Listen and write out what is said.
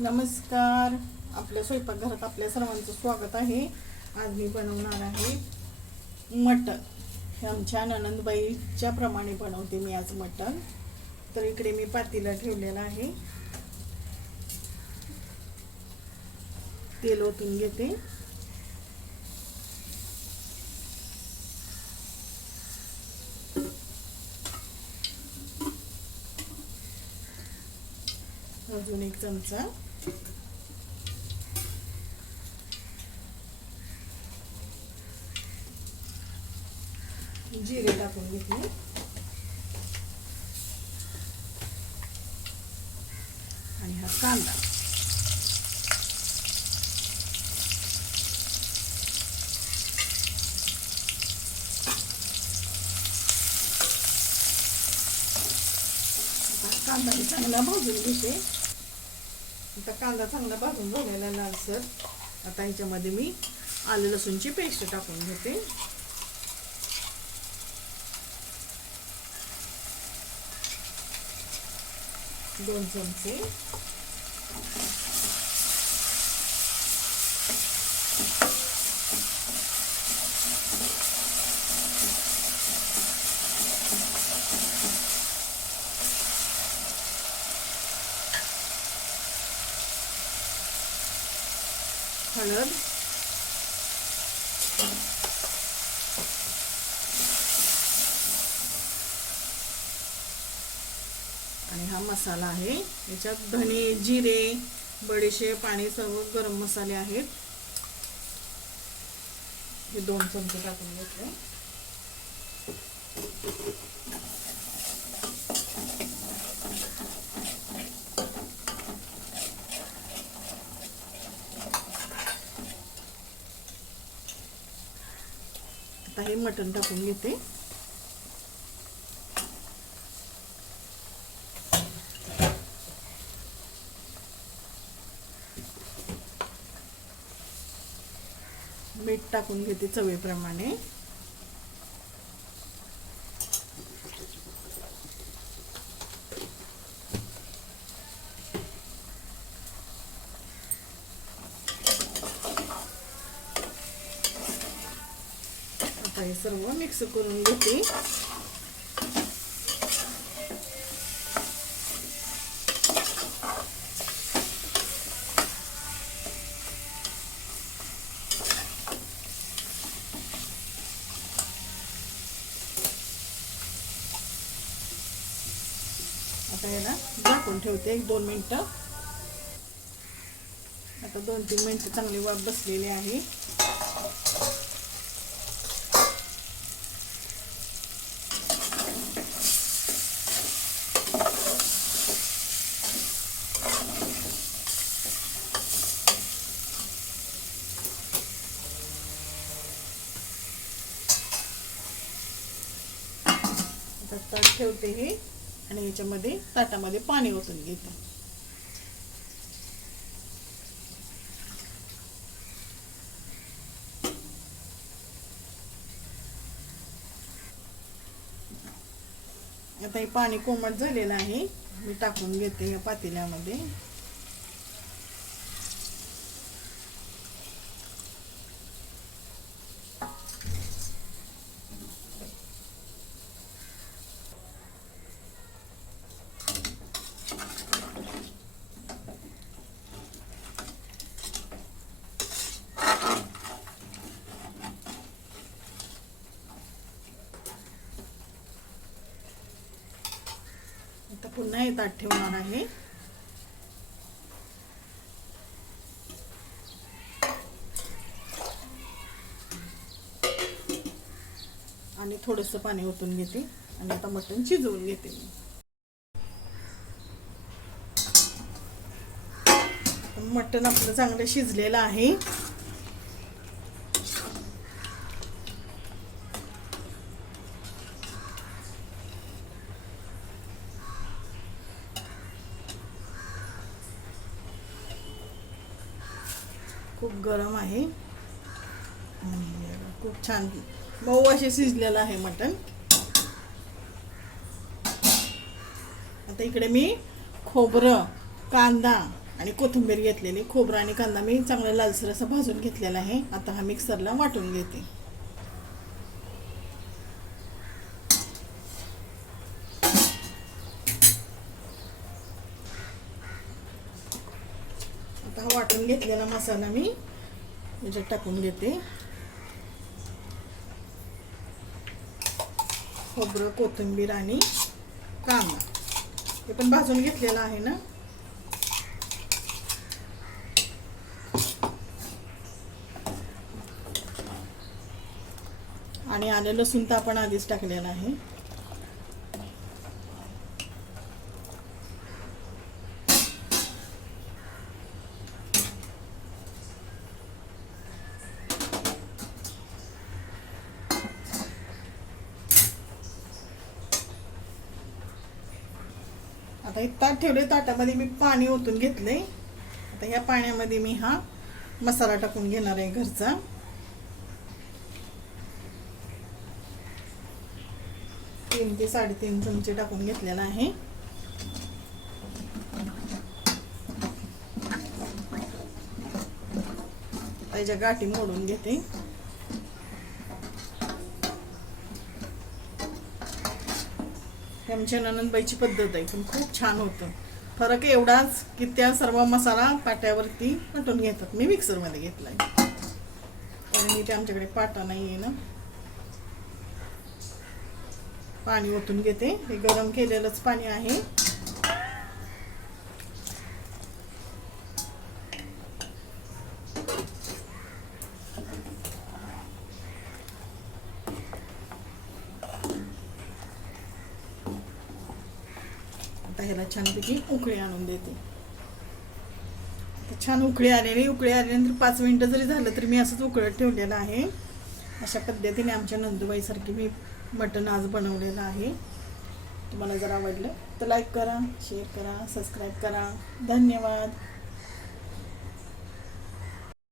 नमस्कार. आपल्या स्वयंपाकघरात आपल्या सर्वांचं स्वागत आहे. आज मी बनवणार आहे मटण. हे आमच्या ननंदबाईच्या प्रमाणे बनवते मी आज मटण. तर इकडे मी पातीला ठेवलेलं आहे. तेल ओतून घेते. अजून एक चमचा. जिरे टाकून घेतले. आणि हा कांदा. कांदा मी चांगला भाजून घेते. आता कांदा चांगला भाजून झालेला लालसर. आता ह्याच्यामध्ये मी आलं लसूणची पेस्ट टाकून घेते. दोन चमचे. हळद. आणि हा मसाला आहे. याच्यात धने जिरे बडीशेप आणि सर्व गरम मसाले आहेत. हे दोन चमचे टाकून घेतले. आता हे मटण टाकून घेते. मीठ टाकून घेते चवीप्रमाणे आता हे सर्व मिक्स करून घेते. आता याला झाकून ठेवते एक दोन मिनटं. आता दोन तीन मिनटं चांगली वाफ बसलेली आहे. आता ठेवते हे आणि याच्यामध्ये ताटामध्ये पाणी ओतून घेते. आता हे पाणी कोमट झालेलं आहे. मी टाकून घेते या पातेल्यामध्ये. पुन्हा हे ताट ठेवणार आहे. आणि थोडस पाणी ओतून घेते आणि आता मटण शिजवून घेते मी. मटण आपलं चांगलं शिजलेलं आहे. खूप गरम आहे. आणि खूप छान मऊ असे शिजलेलं आहे मटण. आता इकडे मी खोबरं कांदा आणि कोथिंबीर घेतलेली. खोबरं आणि कांदा मी चांगला लालसर असा भाजून घेतलेला आहे. आता हा मिक्सरला वाटून घेते. आता हा वाटून घेतलेला मसाला मी. याच्यात टाकून घेते खोबरं कोथिंबीर आणि कांदा. हे पण भाजून घेतलेलं आहे ना? आणि आलं लसूण तर आपण आधीच टाकलेलं आहे. आता एक ताट ठेवले ताटामध्ये मी पाणी ओतून घेतले आता ह्या पाण्यामध्ये मी हा मसाला टाकून घेणार आहे घरचा. तीन ते साडेतीन चमचे टाकून घेतलेला आहे. त्याच्या गाठी मोडून घेते. हे आमच्या ननंदबाईची पद्धत आहे पण खूप छान होतं. फरक एवढाच की त्या सर्व मसाला पाट्यावरती वाटून घेतात. मी मिक्सरमध्ये घेतला आहे कारण इथे आमच्याकडे पाटा नाही आहे ना. पाणी ओतून घेते. हे गरम केलेलंच पाणी आहे. आता ह्याला छानपैकी. उकळी आणून देते. छान उकळी आलेली. उकळी आल्यानंतर पाच मिनटं जरी झालं तरी मी असंच उकळत ठेवलेलं आहे. अशा पद्धतीने आमच्या नंदुबाईसारखी मी मटण आज बनवलेलं आहे. तुम्हाला जर आवडलं तर लाईक करा शेअर करा सबस्क्राईब करा. धन्यवाद.